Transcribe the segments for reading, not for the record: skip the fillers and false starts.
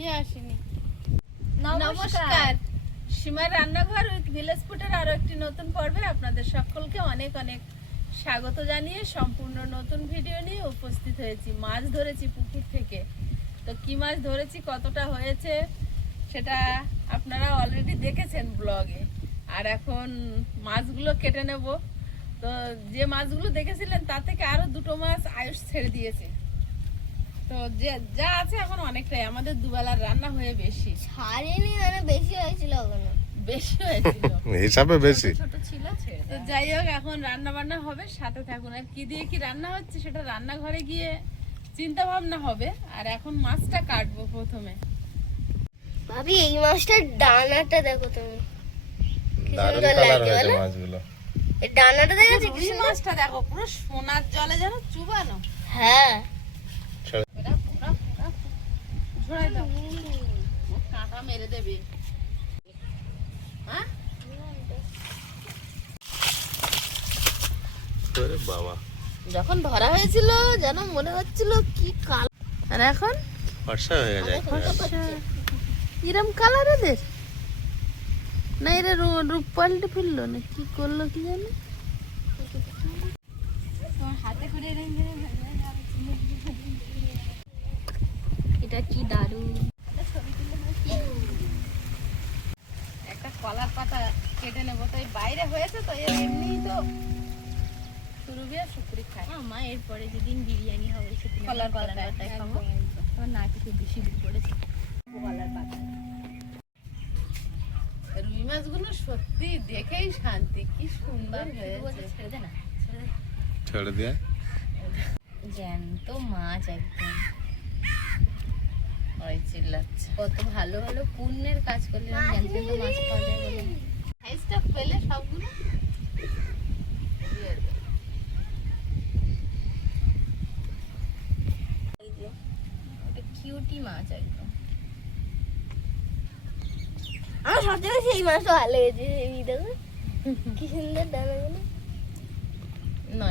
ফিরে আসেনি। নমস্কার, সীমার রান্নাঘর উইথ ভিলেজ ফুডের আরো একটি নতুন পর্বে আপনাদের সকলকে অনেক অনেক স্বাগত জানিয়ে সম্পূর্ণ নতুন ভিডিও নিয়ে উপস্থিত হয়েছি। মাছ ধরেছি পুকুর থেকে, তো কি মাছ ধরেছি, কতটা হয়েছে সেটা আপনারা অলরেডি দেখেছেন ব্লগে। আর এখন মাছগুলো কেটে নেব। তো যে মাছগুলো দেখেছিলেন তার থেকে আরো দুটো মাছ আয়ুষ ছেড়ে দিয়েছে। তো যে যা আছে এখন অনেকটাই, আমাদের দুবেলার রান্না হয়ে বেশি ছাড়েনি, মানে বেশি হয়েছিল ওখানে, বেশি হয়েছিল হিসাবে বেশি ছোট ছিল। তো যাই হোক, এখন রান্না বান্না হবে, সাথে থাকুন। আর কি দিয়ে কি রান্না হচ্ছে সেটা রান্নাঘরে গিয়ে চিন্তা ভাবনা হবে। আর এখন মাছটা কাটবো প্রথমে। ভাবি এই মাছটার ডানাটা দেখো তুমি, কি দারুণ সুন্দর কালার লাগে হয়েছে বলো? মাছগুলো। এই ডানাটা দেখেছি কি রুই সুন্দর। মাছটা দেখো, পুরো সোনার জলে যেন চুবানো। হ্যাঁ, এটা পুরো ঝোড়াই দাও, কাঁটা মেরে দেবে। হ্যাঁ, ওরে বাবা, যখন ধরা হয়েছিল যেন মনে হচ্ছিল কি কাল, আর এখন ফর্সা হয়ে যায়। কিরম কালার এদের, না এরা রূপ পাল্টে ফেললো না কি করলো কি জানি। হাতে করে এটা কি দারুণ। একটা কলার পাতা কেটে নেবো, তো এই বাইরে হয়েছে তো এর এমনি তো সুরভি আর শুকরি খায়। মা এরপরে যেদিন বিরিয়ানি হবে সেদিন কলার পাতায় খাবো। তোমার নাকে খুব বেশি দূর পড়েছে কলার পাতা। রুই মাছগুলো সত্যি দেখেই শান্তি, কি সুন্দর হয়েছে। ছেড়ে দে না, ছেড়ে দিয়ে জ্যান্ত মাছ একদম। ওই চিল্লাচ্ছে। কত ভালো ভালো পুণ্যের কাজ করলে জ্যান্ত জ্যান্ত মাছ পাওয়া যায় বলে। সাইজটা পেলে সবগুলো দিয়ে দে। এই যে ওটা কিউটি মাছ একদম। আমার সবচেয়ে বেশি এই মাছটা ভালো লেগেছে। এই দেখো কি সুন্দর ডানাগুলো।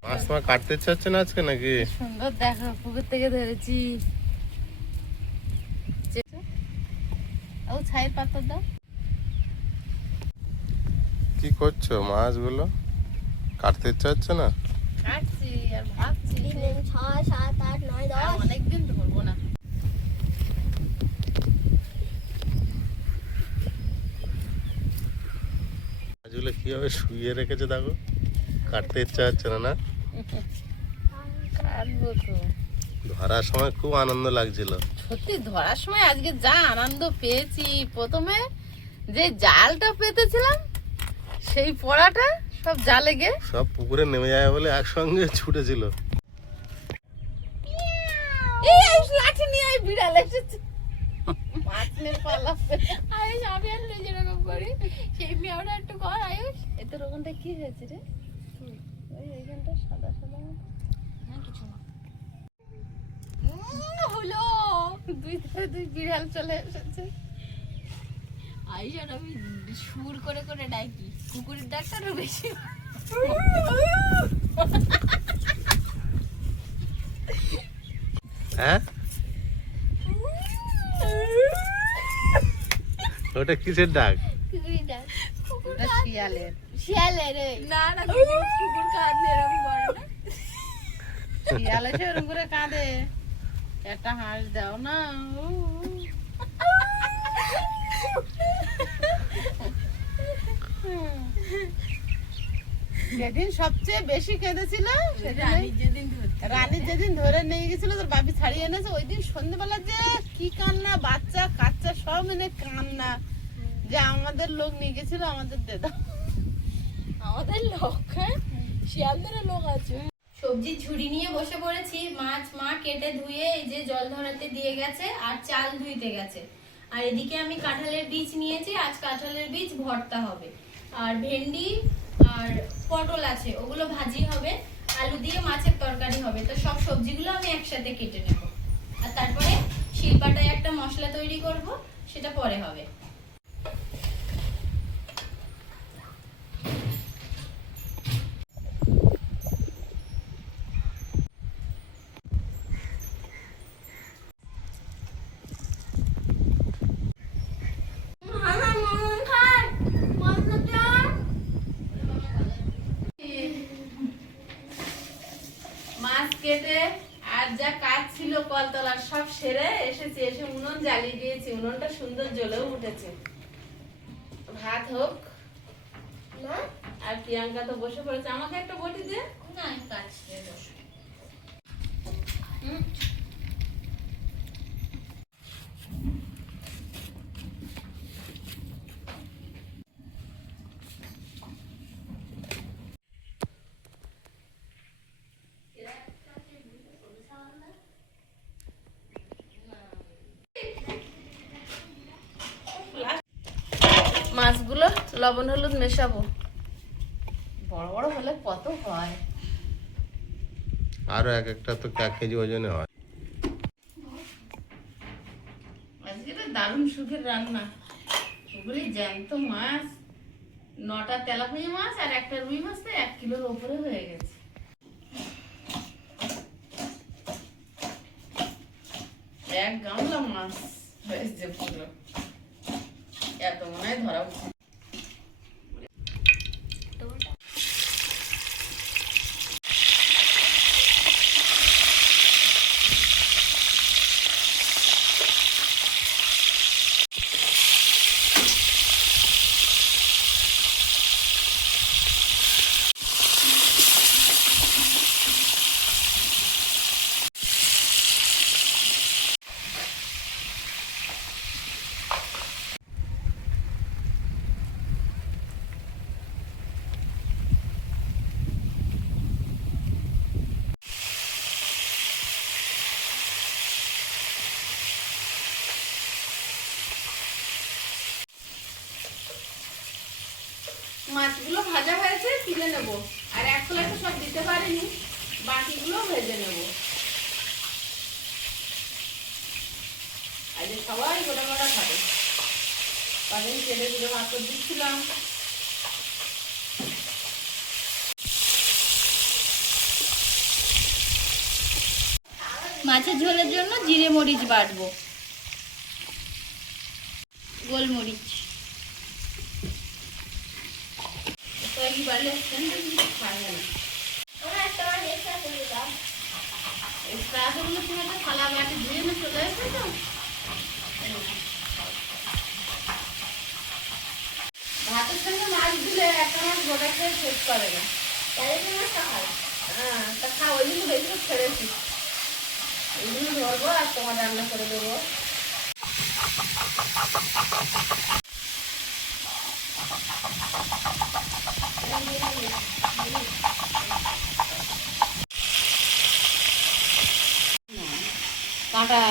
মাছ মা কাটতে ইচ্ছে হচ্ছে না আজকে নাকি? সুন্দর দেখো, পুকুর থেকে ধরেছি। ও ছাইয়ের পাতা দাও। কি করছো? মাছগুলো কাটতে ইচ্ছে হচ্ছে না? কাটছি আর ভাবছি 3, 6, 7, 8, 9, 10। অনেকদিন ধরবো না। মাছগুলো কিভাবে শুয়ে রেখেছে দেখো, কাটতে ইচ্ছে হচ্ছে না। না, কাটবো তো। ধরার সময় খুব আনন্দ লাগছিল। সত্যি ধরার সময় আজকে যা আনন্দ পেয়েছি, প্রথমে যে জালটা পেতেছিলাম সেই পড়াটা সব জালে গে সব পুকুরে নেমে যায় বলে একসঙ্গে ছুটেছিল। এই আয়ুষ লাঠি নিয়ে আয়, বিড়াল এসেছে। মাছ নিয়ে পালাচ্ছে। আয়ুষ আমি আর যেরকম করি সেই মেয়েটা একটু কর আয়ুষ। এদের ওখানটা কি হয়েছে রে? ওই এইখানটা সাদা সাদা মতো। হ্যাঁ কিছু না হলো দুই ধারে দুই বিড়াল চলে এসেছে। আয়ুষ আর আমি সুর করে করে ডাকি, কুকুরের ডাকটা আরো বেশি। হ্যাঁ, ওটা কিসের ডাক? কুকুরের ডাক। ওটা শিয়ালের। শিয়ালের না না, কুকুর কাঁদলে এরকম করে না। শিয়াল এসে ওরকম করে কাঁদে। একটা হাঁস দাও না। যেদিন সবচেয়ে বেশি কেঁদেছিল রানী যেদিন ধরে নিয়ে গেছিল, তোর বাপি ছাড়িয়ে এনেছে, ওই দিন সন্ধ্যেবেলা যে কি কান্না, বাচ্চা কাচ্চা সব মিলে কান্না, যে আমাদের লোক নিয়ে গেছিল, আমাদের দেদা। আমাদের লোক, হ্যাঁ শিয়ালদের লোক আছে। সবজি ঝুড়ি নিয়ে বসে পড়েছি। মাছ মা কেটে ধুয়ে এই যে জল ধরাতে দিয়ে গেছে, আর চাল ধুইতে গেছে। আর এদিকে আমি কাঁঠালের বীজ নিয়েছি, আজ কাঁঠালের বীজ ভর্তা হবে। আর ভেন্ডি আর পটল আছে, ওগুলো ভাজি হবে। আলু দিয়ে মাছের তরকারি হবে। তো সব সবজিগুলো আমি একসাথে কেটে নেব, আর তারপরে শিলপাটায় একটা মশলা তৈরি করব, সেটা পরে হবে। বাজার সব সেরে এসেছি, এসে উনুন জ্বালিয়ে দিয়েছি, উনুনটা সুন্দর জ্বলেও উঠেছে। ভাত হোক না আর প্রিয়াঙ্কা তো বসে পড়েছে। আমাকে একটা বটি দে। না আমি কাটছি বসে। মাছগুলো লবণ হলুদ মেশাবো, বড় বড় হলে কত হয়। আরো এক একটা তো 1 কেজি ওজনে হয়। আজকে তো দারুণ সুখের রান্না। ওগুলি জ্যান্ত মাছ, 9টা তেলাপিয়া মাছ আর একটা রুই মাছ, তো 1 কিলোর উপরে হয়ে গেছে। এক গামলা মাছ হয়েছে পুরো, এত মনে হয় ধরা উচিত। মাছগুলো ভাজা হয়েছে, তুলে নেবো। আর এক ফোলা তো সব দিতে পারিনি, বাকিগুলো ভেজে নেবো। আজ সবাই গোটা গোটা খাবে। কদিন কেটে দিলে ভাত করে দিচ্ছিলাম। মাছের ঝোলের জন্য জিরে মরিচ বাটবো, গোলমরিচ কয়েকই বাড়লে খাবে না। এক্সট্রা আসলে তুমি একটা থালা বাটি ধুয়ে না চলে এসে তো ভাতের সঙ্গে মাছ দিলে একটা মাছ গোটা খেয়ে শেষ করে না। হ্যাঁ, তা খাও, ওই জন্য বেশি করে ছেড়েছি। এইগুলো ধরবো আর তোমার রান্না করে দেবো। কাঁটা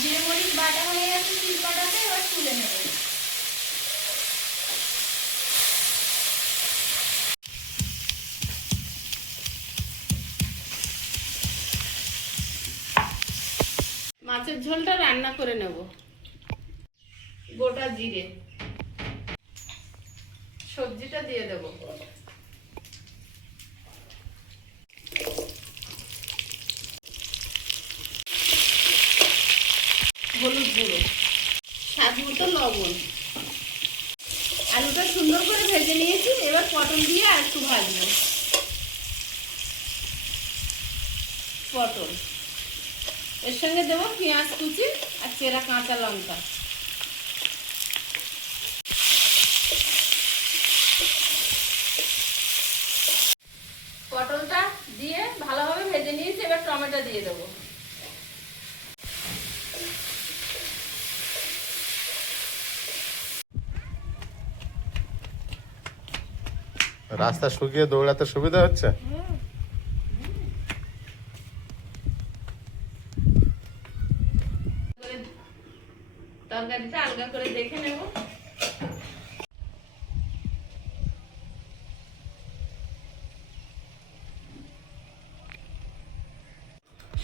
জিরে মরিচ বাটা হয়ে গেছে শিলপাটাতে, এবার তুলে নেবো। মাছের ঝোলটা রান্না করে নেব। গোটা জিরে, সবজিটা দিয়ে দেব, হলুদ গুঁড়ো, স্বাদ মতো লবণ। আলুটা সুন্দর করে ভেজে নিয়েছি, এবার পটল দিয়ে আর একটু ভাজবো। পটল এর সঙ্গে দেবো পেঁয়াজ কুচি আর চেরা কাঁচা লঙ্কা। পটলটা দিয়ে ভালোভাবে ভেজে নিয়েছি, এবার টমেটো দিয়ে দেবো। রাস্তা শুকিয়ে দৌড়াতে সুবিধা হচ্ছে। তরকারিটা আলগা করে দেখে নেব।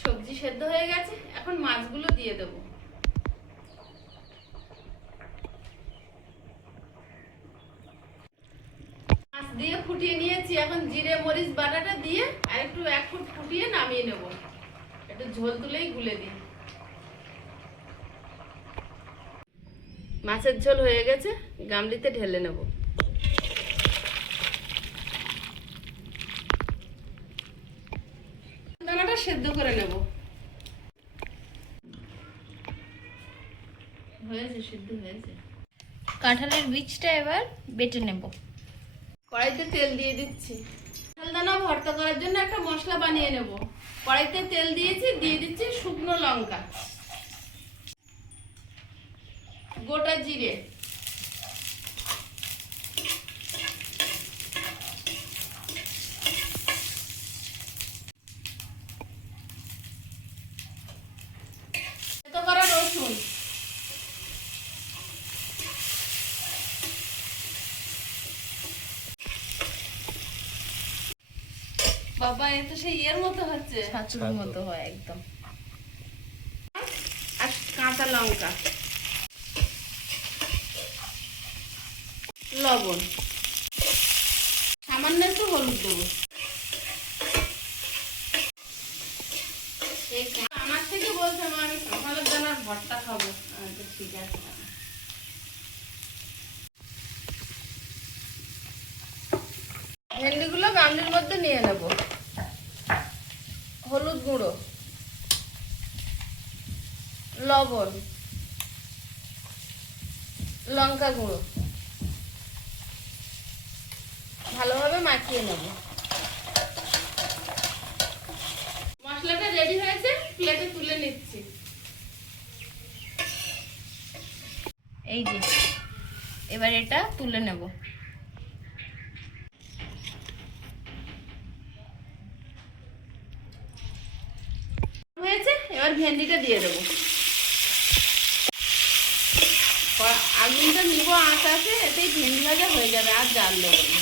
সবজি সেদ্ধ হয়ে গেছে, এখন মাছগুলো দিয়ে দেবো। দিয়ে ফুটিয়ে নিয়েছি, এখন জিরে মরিচ বাটাটা দিয়ে আর একটু 1 ফুট ফুটিয়ে নামিয়ে নেব। একটু ঝোল তুলেই গুলে দিই। মাছের ঝোল হয়ে গেছে, গামলিতে ঢেলে নেব। দানাটা সেদ্ধ করে নেব। হয়েছে, সিদ্ধ হয়েছে। কাঁঠালের বীজটা এবার বেটে নেব। কড়াইতে তেল দিয়ে দিচ্ছি। কাঁঠাল দানা ভর্তা করার জন্য একটা মশলা বানিয়ে নেব। কড়াইতে তেল দিয়েছি, দিয়ে দিচ্ছি শুকনো লঙ্কা, গোটা জিরে, থেতো করা রসুন, বাবা এ তো সেই ইয়ের মতো হচ্ছে, ছাতুর মতো হয় একদম। আর কাঁচা লঙ্কা, লবণ, সামান্য একটু হলুদ দেবো। আমার থেকে বলছে মা আমি কাঁঠালের দানার ভর্তা খাবো। আচ্ছা ঠিক আছে। ভেন্ডিগুলো গামলির মধ্যে নিয়ে নেব। হলুদ গুঁড়ো, লবণ, লঙ্কা গুঁড়ো ভালোভাবে মাখিয়ে নেব। মশলাটা রেডি হয়েছে, প্লেটে তুলে নিচ্ছি। এই যে এবার এটা তুলে নেব। হয়েছে, এবার ভেন্ডিটা দিয়ে দেবো। আগুনটা নিব আঁচ আছে, এতেই ভেন্ডি ভাজা হয়ে যাবে, আর জাল দেবো না।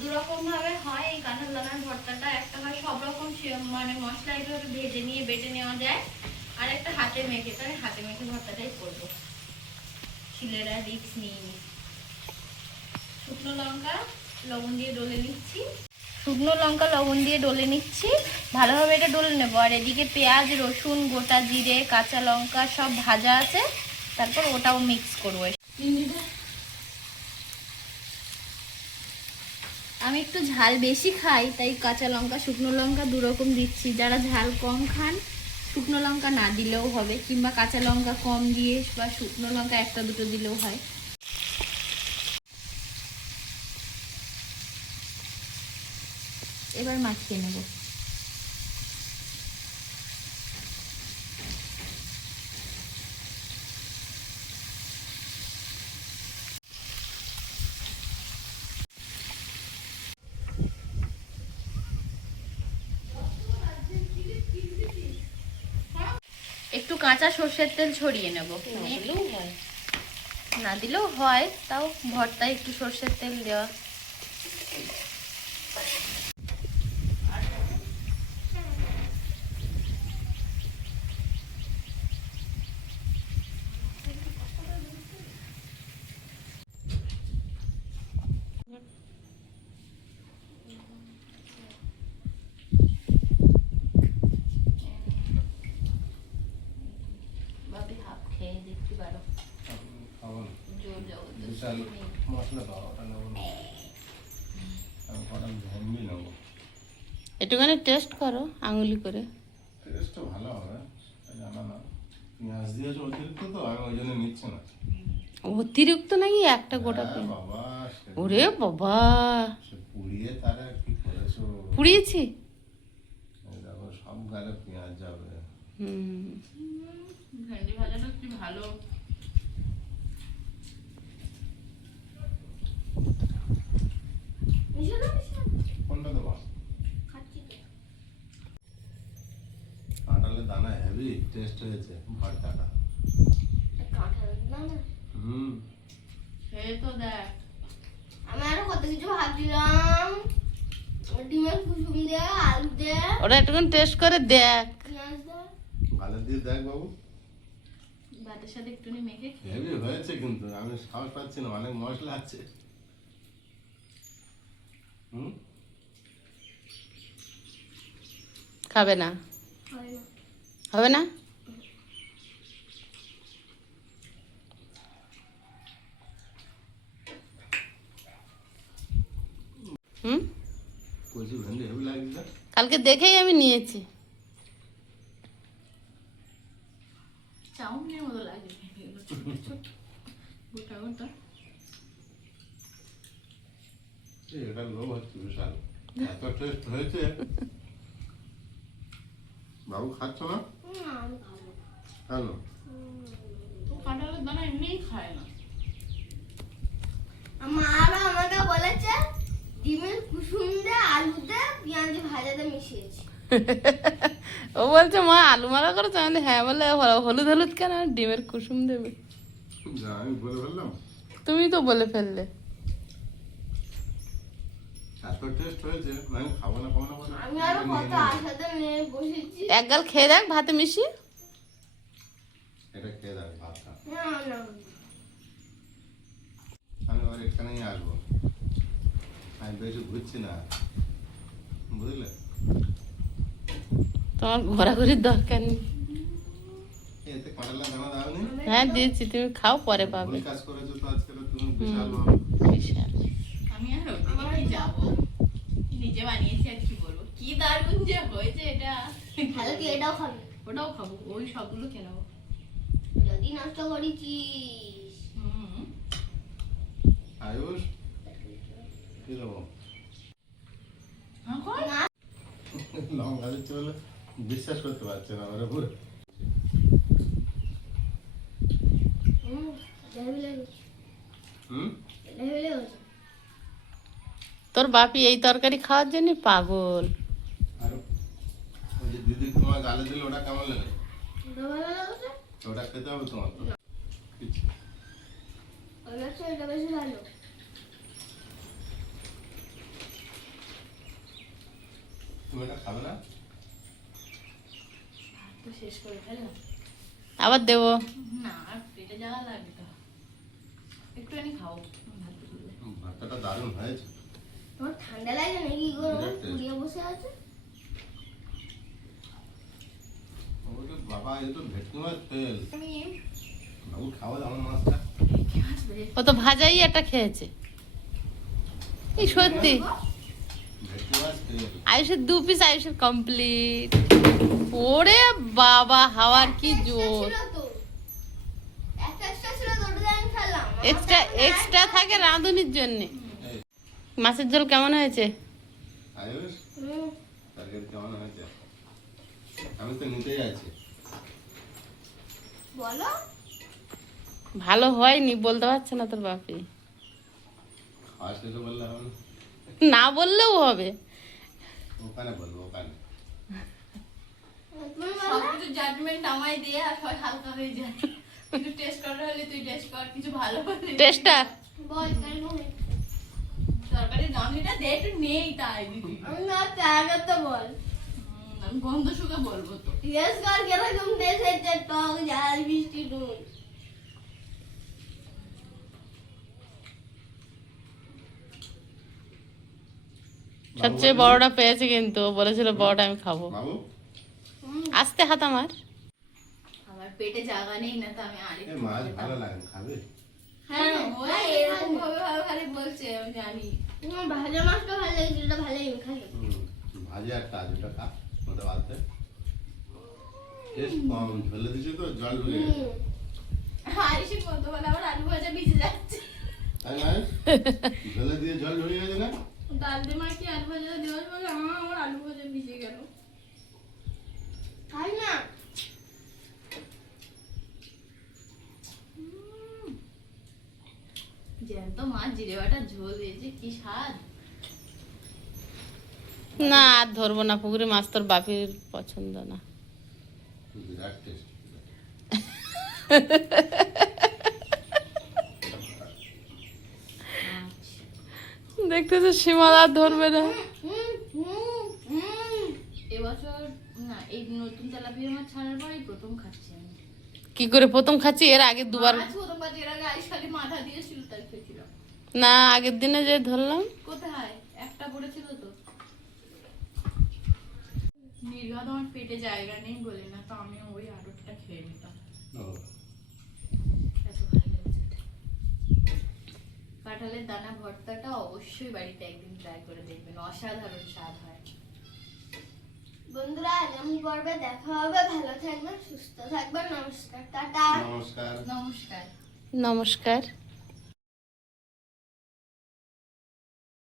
দুরকম ভাবে হয় এই কাঁঠাল দানার ভর্তাটা। একটা হয় সব রকম মানে মশলা এইভাবে ভেজে নিয়ে বেটে নেওয়া যায়, আর একটা হাতে মেখে। তো আমি হাতে মেখে ভর্তাটাই করবো, শিলের আর রিক্স নিয়ে নি। শুকনো লঙ্কা লবণ দিয়ে ডলে নিচ্ছি। শুকনো লঙ্কা লবণ দিয়ে ডলে নিচ্ছি, ভালোভাবে এটা ডলে নেবো। আর এদিকে পেঁয়াজ, রসুন, গোটা জিরে, কাঁচা লঙ্কা সব ভাজা আছে, তারপর ওটাও মিক্স করবো। আমি একটু ঝাল বেশি খাই, তাই কাঁচা লঙ্কা শুকনো লঙ্কা দুরকম দিচ্ছি। যারা ঝাল কম খান শুকনো লঙ্কা না দিলেও হবে, কিংবা কাঁচা লঙ্কা কম দিয়ে বা শুকনো লঙ্কা একটা দুটো দিলেও হয়। এবার মাখিয়ে নেব। একটু কাঁচা সর্ষের তেল ছড়িয়ে নেব। না দিলেও হয়, তাও ভর্তায় একটু সর্ষের তেল দেওয়া। ভাবি হাফ খেয়ে দেখতে পারো। বিশাল মশলা পাওয়া ওটা নেবো না, আমি কটা ভেন্ডি নেবো। একটুখানি টেস্ট করো আঙুলি করে। টেস্টটা ভালো হবে জানা না, পেঁয়াজ দিয়েছে অতিরিক্ত, তো আমি ওই জন্য নিচ্ছি না। অতিরিক্ত নাকি একটা গোটা হ্যাঁ বাবা, ওরে বাবা, সে পুড়িয়ে তারা কি করেছো, পুড়িয়েছি। এই দেখো সব গালে পেঁয়াজ যাবে। ভেন্ডি ভাজাটা কি ভালো। কোনটা দেবো? কাঁঠালের দানা হেভি টেস্ট হয়েছে ভর্তাটা। খেয়ে তো দেখ। আমি আরো কত কিছু ভাবছিলাম। ডিমের কুসুম দে, আলু দে, ওটা একটুখানি টেস্ট করে দেখ। পেঁয়াজ দে। ভালো দিয়ে দেখ বাবু, ভাতের সাথে একটুখানি মেখে হেভি হয়েছে কিন্তু আমি সাহস পাচ্ছি না, অনেক মশলা আছে। হুম, খাবে না? হয় না। হবে না? হুম, কচি ভেন্ডি হেভি লাগছে। কালকে দেখেই আমি নিয়েছি। চাউমিনের মতো লাগে এগুলো ছোট ছোট গোটা গোটা। এটা লোভ হচ্ছে বিশাল, এত টেস্ট হয়েছে। বাবু খাচ্ছ না? আমি খাবো। কেন? তো কাঁঠালের দানা এমনিই খায় না। মা আমাকে বলেছে ডিমের কুসুম দে, আলু দে, পেঁয়াজ ভাজাতে মিশিয়েছি। ও বলছে মা আলু মাখা করেছো? আমি বলি, হ্যাঁ। বলে হলুদ হলুদ কেন? আর ডিমের কুসুম দেবে। যা আমি বলে ফেললাম, তুমি তো বলে ফেললে। এত টেস্ট হয়েছে আমি খাবো না খাবো না বলে আমি আরো কত আশাতে নিয়ে বসেছি। এক গাল খেয়ে দেখ ভাতে মিশিয়ে। এটা খেয়ে দেখ ভাতটা। না না, আমি আবার এখানেই আসবো, আমি বেশি ঘুরছি না, বুঝলে? তোমার ঘোরাঘুরির দরকার নেই। এতে কাঁঠালের দানা দাওনি? হ্যাঁ দিয়েছি, তুমি খাও পরে পাবে। ভুল কাজ করেছো তো আজকে, তুমি বিশাল ভাবে। বিশাল। আমি আর ওদিকে কি যাবো, নিজে বানিয়েছি আর কি বলবো। কি দারুণ যে হয়েছে এটা। তাহলে তুই এটাও খাবি ওটাও খাবো, ওই সবগুলো খেয়ে নেবো। যদি নষ্ট করেছিস। হুম। আয়ুষ কি দেবো? এখন না, লঙ্কা দিচ্ছে বলে বিশ্বাস করতে পারছে না ওরা পুরো। হেভি লেগেছে, হুম, হেভি লেগেছে। তোর বাপি এই তরকারি খাওয়ার জন্য পাগল। আর ওই যে দিদি তোমার গালে দিল ওটা কেমন লাগে? ওটা ভালো লেগেছে, ওটা খেতে হবে তোমার তো। কিছু ওটার চেয়ে এটা বেশি ভালো। তুমি এটা খাবে না? তো শেষ করে ফেললাম। আবার দেবো। না আর পেটে যাওয়া লাগবে তো, একটুখানি খাও ভাত তুললে। ভাতটা দারুণ হয়েছে। তোমার ঠান্ডা লাগে নাকি গো? বিরাট taste। পুড়িয়ে বসে আছে। ওটা বাবা এ তো ভেটকি মাছ তেল। আমি বাবু খাওয়া আমার মাছটা। কি আসবে ও তো ভাজাই একটা খেয়েছে। এই সত্যি ভেটকি মাছ তেল। আয়ুষের 2 পিস আয়ুষের কমপ্লিট। ওরে বাবা হাওয়ার কি জোর। ছিল তো, একটা এক্সট্রা ছিল তো, ওটা আমি খেলাম। এক্সট্রা এক্সট্রা থাকে রাঁধুনির জন্য। এই মাছের ঝোল কেমন হয়েছে? আয়ুষ তরকারি কেমন হয়েছে? আমি তো নিতেই আছি। বলো। ভালো হয়নি বলতে পারছে না তোর বাপি। খাওয়া শেষে বললে হবে না? না বললেও হবে। ওখানে বলবো, ওখানে। তুমি বলো। সবকিছু জাজমেন্ট আমায় দিয়ে আর সবাই হালকা হয়ে যায়। কিছু টেস্ট করা হলে তুই টেস্ট কর, কিছু ভালো হলে টেস্টার বল কেমন হয়েছে? তরকারির গামলিটা দে একটু নেই তাই দিদি। আমি না চাইলে তো বল। আমি গন্ধ শুকে বলবো তো। টেস্ট কর কিরকম টেস্ট হয়েছে, টক ঝাল মিষ্টি নুন। সবচেয়ে বড়টা পেয়েছে কিন্তু ও বলেছিল বড়টা আমি খাবো। বাবু আস্তে হাত আমার। আমার পেটে জায়গা নেই না, তো আমি এই আরেকটু মাছ খেতাম। ভালো লাগে, খাবে? হ্যাঁ ওরা এরকম ভাবে ভাবে খালি বলছে, আমি জানি। তোমার ভাজা মাছটা ভালো লেগেছে, এটা ভালো লেগেছে খাই। ভাজি একটা আছে, ওটা খা, ওটা বাদতে। টেস্ট কম, ঝোলে দিছি তো জল ঢুকে গেছে। আরিসের মতো বলে আমার আলু ভাজা ভিজে যাচ্ছে। তাই না? ঝোলে দিয়ে জল ঢুকে গেছে না? ডাল দিয়ে মাখি আলু ভাজা দেওয়ার পরে আমার আলু ভাজা ভিজে গেল। খাই না। জ্যান্ত মাছ জিরে বাটার ঝোল দিয়েছে, কি স্বাদ। না আর ধরবো না, পুকুরে মাছ তোর বাপির পছন্দ না। বিরাট টেস্ট। দেখতেছো সীমাদার ধরবে না। হুম বছর না, এই নতুন তেলাপিয়া মাছ ছাড়ার পরেই প্রথম খাচ্ছি আমি। কি করে প্রথম খাচ্ছি? এর আগে দুবার মাছ প্রথম খাচ্ছি, এর আগে আইস খালি মাথা দিয়েছিল তাই খেয়েছিলাম। না, আগের দিনে যে ধরলাম। কোথায় একটা পড়েছিল তো, নির্ঘাত আমার পেটে জায়গা নেই বলে না তো আমি ওই আড়তটা খেয়ে নিতাম। ও, এত ভালো লেগেছে ওটা। কাঁঠালের দানা ভর্তাটা অবশ্যই বাড়িতে একদিন ট্রাই করে দেখবেন, অসাধারণ স্বাদ হয়। বন্ধুরা আগামী পর্বে দেখা হবে। ভালো থাকবেন, সুস্থ থাকবেন। নমস্কার, টাটা। নমস্কার। নমস্কার। নমস্কার।